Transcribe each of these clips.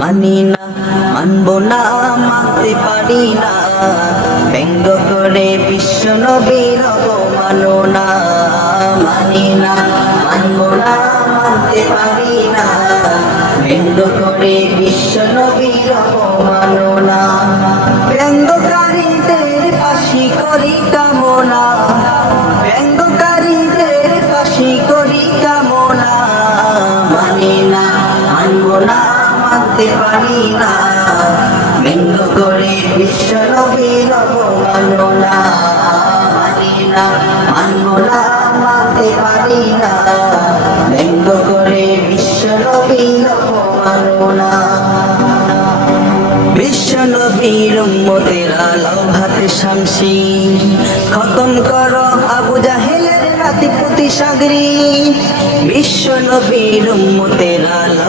মানি না মানব না মানতে পারি না ব্যঙ্গ করে বিশ্ব নবীর মানো না মানি না মানব না মানতে পারি না ব্যঙ্গ করে বিশ্ব নবীর মানতে পারি না। ব্যঙ্গ করে বিশ্ব নবীর মানো না মানি না, মানব না, মানতে পারি না। ব্যঙ্গ করে বিশ্ব নবীর মানো না বিশ্ব শামসি। খতম আবু জাহেলের রাতি পুতি সাগরি। আলো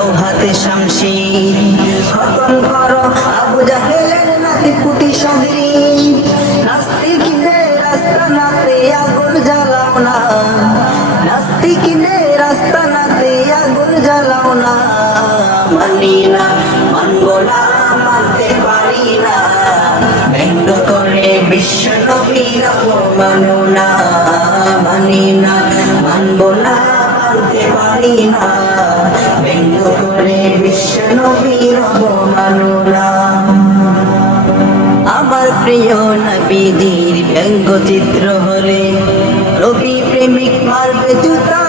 নাস্তিকদের রাস্তা নাতে আগুন জ্বালাও না। মানি না, মানব মানতে পারি না। ব্যঙ্গ করে বিশ্ব নবীর মানো না। মানি না, মানব না, মানতে পারি না। ব্যঙ্গ করে বিশ্ব নবীর মানো না। আমার প্রিয় নবীজির ব্যঙ্গচিত্র হলে রবি প্রেমিক মারবে জুতা।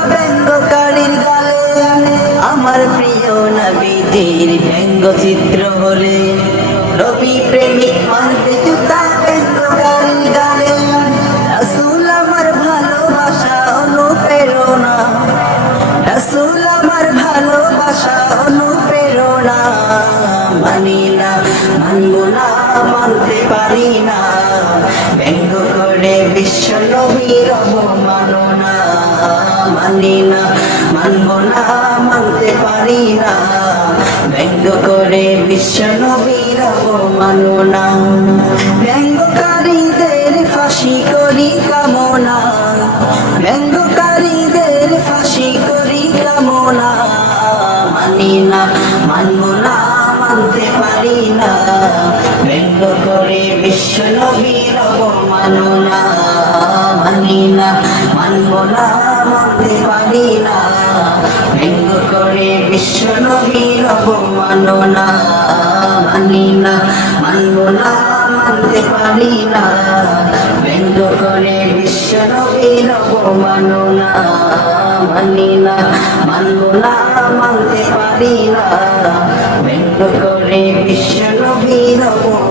ব্যঙ্গচিত্র হলে রবি প্রেমিক রাসূল আমার ভালোবাসা অনুপ্রেরণা আমার ভালোবাসা অনুপ্রেরণা মানি না, মানব না, মানতে পারি না। করে মানি না, মানব না, মানতে পারি না। ব্যঙ্গ করে বিশ্ব নবীর অবমাননা। ব্যঙ্গকারীদের ফাঁসি করি কামনা। ব্যঙ্গকারীদের ফাঁসি করি কামনা। মানি না, মানব না, মানতে পারি না। ব্যঙ্গ করে বিশ্ব নবীর অবমাননা। মানি না, মানব না, মানতে পারি না। ব্যঙ্গ করে বিশ্ব নবীর অবমাননা মানি না মানব না মানতে পারি না ব্যঙ্গ করে বিশ্ব নবীর অবমাননা মানি না মানব না না অবমাননা